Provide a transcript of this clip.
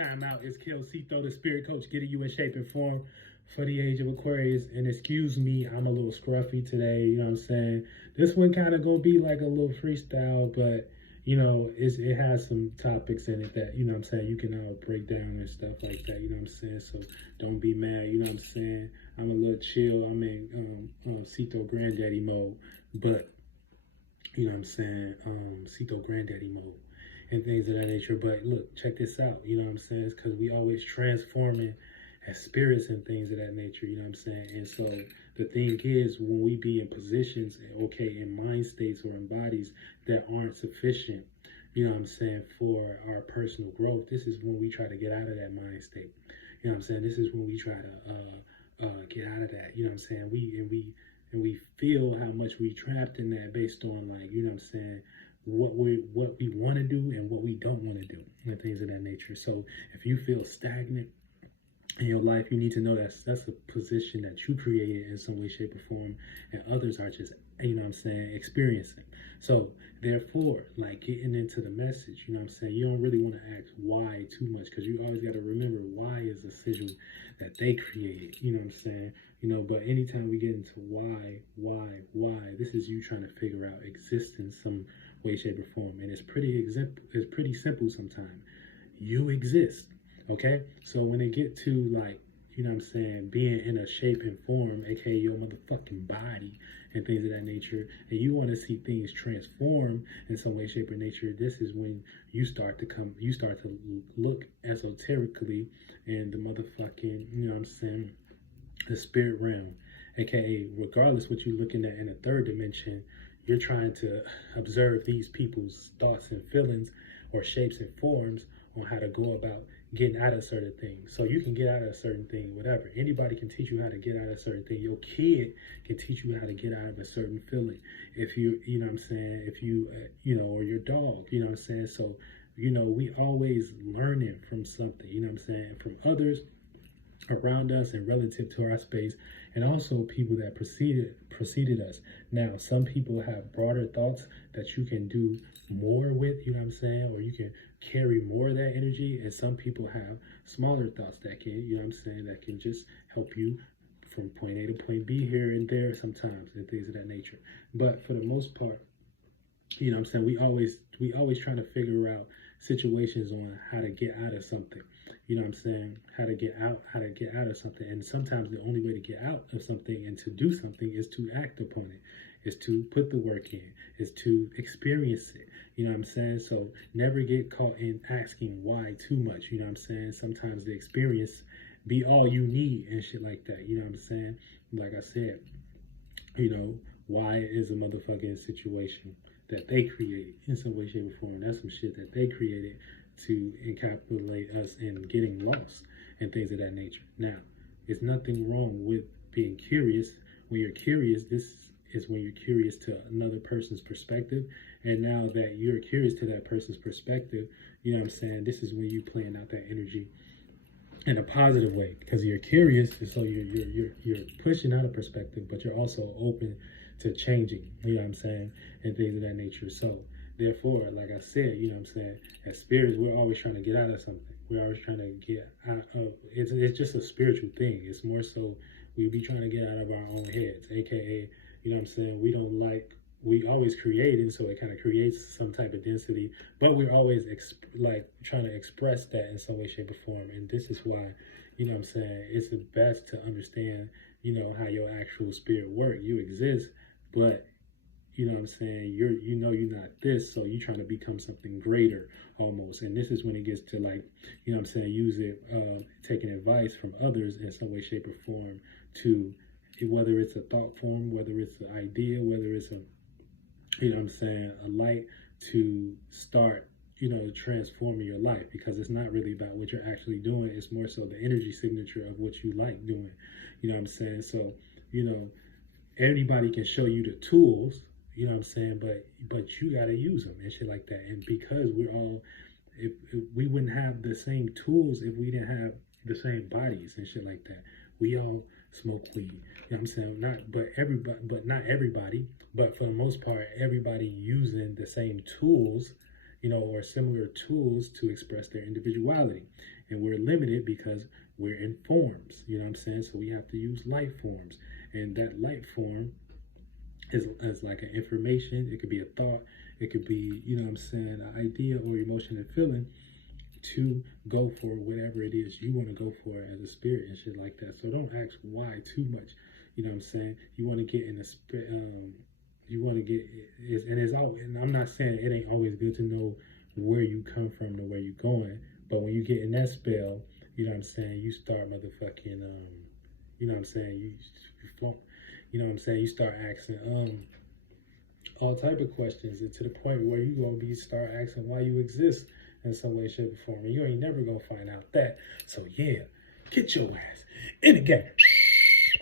time out. It's Ceito, the spirit coach, getting you in shape and form for the age of Aquarius. And excuse me, I'm a little scruffy today. You know what I'm saying? This one kind of gonna be like a little freestyle, but you know, it has some topics in it that, you know what I'm saying, you can break down and stuff like that, you know what I'm saying? So don't be mad, you know what I'm saying? I'm a little chill. I'm in Ceito Granddaddy mode, but you know what I'm saying, Ceito Granddaddy mode and things of that nature. But look, check this out, you know what I'm saying? It's because we always transforming as spirits and things of that nature, you know what I'm saying? And so the thing is, when we be in positions, okay, in mind states or in bodies that aren't sufficient, you know what I'm saying, for our personal growth, this is when we try to get out of that mind state. You know what I'm saying? This is when we try to get out of that. You know what I'm saying? We feel how much we trapped in that based on, like, you know what I'm saying, what we want to do and what we don't want to do and things of that nature. So if you feel stagnant in your life, you need to know that's a position that you created in some way, shape, or form, and others are just, you know what I'm saying, experiencing. So therefore, like, getting into the message, you know what I'm saying, you don't really want to ask why too much, because you always got to remember why is a sigil that they created, you know what I'm saying, you know. But anytime we get into why, this is you trying to figure out existence some way, shape, or form. And it's pretty simple sometimes. You exist. Okay, so when it get to, like, you know what I'm saying, being in a shape and form, aka your motherfucking body and things of that nature, and you want to see things transform in some way, shape, or nature, this is when you start to look esoterically in the motherfucking, you know what I'm saying, the spirit realm, aka regardless what you're looking at in a third dimension, you're trying to observe these people's thoughts and feelings or shapes and forms on how to go about getting out of certain things. So you can get out of a certain thing, whatever. Anybody can teach you how to get out of a certain thing. Your kid can teach you how to get out of a certain feeling. If you know what I'm saying, if you, you know, or your dog, you know what I'm saying. So, you know, we always learning from something, you know what I'm saying, from others around us and relative to our space, and also people that preceded us. Now, some people have broader thoughts that you can do more with, you know what I'm saying, or you can carry more of that energy, and some people have smaller thoughts that can, you know what I'm saying, that can just help you from point A to point B here and there sometimes and things of that nature. But for the most part, you know what I'm saying, we always trying to figure out situations on how to get out of something. You know what I'm saying? How to get out of something. And sometimes the only way to get out of something and to do something is to act upon it, is to put the work in, is to experience it. You know what I'm saying? So never get caught in asking why too much. You know what I'm saying? Sometimes the experience be all you need and shit like that. You know what I'm saying? Like I said, you know, why is a motherfucking situation that they created in some way, shape, or form. That's some shit that they created to encapsulate us in getting lost and things of that nature. Now, there's nothing wrong with being curious. When you're curious, this is when you're curious to another person's perspective. And now that you're curious to that person's perspective, you know what I'm saying, this is when you plan out that energy in a positive way, because you're curious, so you're pushing out a perspective, but you're also open to changing, you know what I'm saying, and things of that nature. So therefore, like I said, you know what I'm saying, as spirits, we're always trying to get out of something. We're always trying to get out of, it's just a spiritual thing. It's more so we be trying to get out of our own heads, aka, you know what I'm saying, we always creating, so it kind of creates some type of density, but we're always trying to express that in some way, shape, or form. And this is why, you know what I'm saying, it's the best to understand, you know, how your actual spirit work. You exist, but you know what I'm saying, you're not this, so you're trying to become something greater almost. And this is when it gets to, like, you know what I'm saying, taking advice from others in some way, shape, or form, to whether it's a thought form, whether it's an idea, whether it's a, you know what I'm saying, a light to start, you know, transforming your life, because it's not really about what you're actually doing. It's more so the energy signature of what you like doing, you know what I'm saying. So, you know, everybody can show you the tools, you know what I'm saying, but you got to use them and shit like that. And because we're all, if we wouldn't have the same tools if we didn't have the same bodies and shit like that. We all smoke weed, you know what I'm saying? Not everybody, but for the most part, everybody using the same tools, or similar tools to express their individuality. And we're limited because we're in forms, you know what I'm saying? So we have to use life forms. And that life form is like an information. It could be a thought. It could be, an idea or emotion and feeling to go for whatever it is you want to go for as a spirit and shit like that. So don't ask why too much. You know what I'm saying? You want to get in the spirit. You want to get, and I'm not saying it ain't always good to know where you come from and where you're going, but when you get in that spell, you know what I'm saying, you start motherfucking, you know what I'm saying, you start asking all type of questions, and to the point where you gonna start asking why you exist in some way, shape, or form, and you ain't never gonna find out that. So yeah, get your ass in the game.